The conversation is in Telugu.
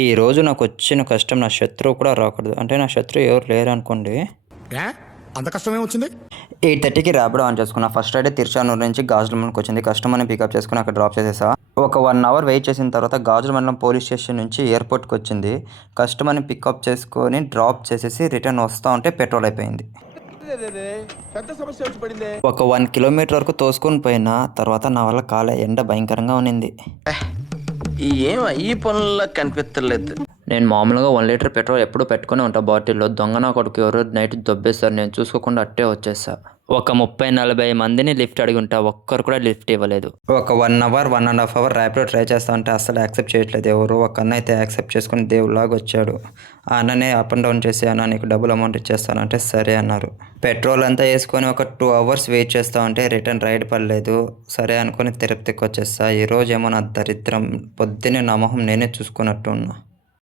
ఈ రోజు నాకొచ్చిన కష్టం నా శత్రువు కూడా రాకూడదు. అంటే నా శత్రువు ఎవరు లేరనుకోండి. ఏ? అంత కష్టమే వచ్చింది? 8:30కి ర్యాపిడో ఆన్ చేసుకున్నా. ఫస్ట్ రైడే తిరుచానూరు నుంచి గాజులమండలంకి వచ్చింది. కస్టమర్ని పికప్ చేసుకుని అక్కడ డ్రాప్ చేసేసా. ఒక 1 అవర్ వెయిట్ చేసిన తర్వాత గాజులమండలం పోలీస్ స్టేషన్ నుంచి ఎయిర్పోర్ట్కి వచ్చింది. కస్టమర్ని పికప్ చేసుకొని డ్రాప్ చేసేసి రిటర్న్ వస్తూ ఉంటే పెట్రోల్ అయిపోయింది. పెద్ద సమస్య వచ్చి పడిందే. ఒక 1 కిలోమీటర్ వరకు తోసుకొని పోయినా తర్వాత నా వల్ల కాలే. ఎండ భయంకరంగా ఉన్నింది. ఏం ఈ పనుల్లో కనిపించలేదు. నేను మామూలుగా 1 లీటర్ పెట్రోల్ ఎప్పుడు పెట్టుకుని ఉంటా బాటిల్లో. దొంగ నా కొడుకు ఎవరు నైట్ దొబ్బేస్తారు. నేను చూసుకోకుండా అట్టే వచ్చేసా. ఒక 30-40 మందిని లిఫ్ట్ అడిగి ఉంటా. ఒక్కరు కూడా లిఫ్ట్ ఇవ్వలేదు. ఒక 1 అవర్ 1.5 అవర్ ర్యాపిడో ట్రై చేస్తా ఉంటే అస్సలు యాక్సెప్ట్ చేయట్లేదు ఎవరు. ఒక అన్న అయితే యాక్సెప్ట్ చేసుకుని దేవుళ్ళలాగా వచ్చాడు. ఆ అన్ననే అప్ అండ్ డౌన్ చేసి అన్న నీకు డబుల్ అమౌంట్ ఇచ్చేస్తానంటే సరే అన్నారు. పెట్రోల్ అంతా వేసుకొని ఒక 2 అవర్స్ వెయిట్ చేస్తా ఉంటే రిటర్న్ రైడ్ పడలేదు. సరే అనుకుని తిరుపతికి వచ్చేస్తా. ఈరోజు ఏమో నా దరిద్రం. పొద్దున్నే నా మొహం నేనే చూసుకున్నట్టు ఉన్నా.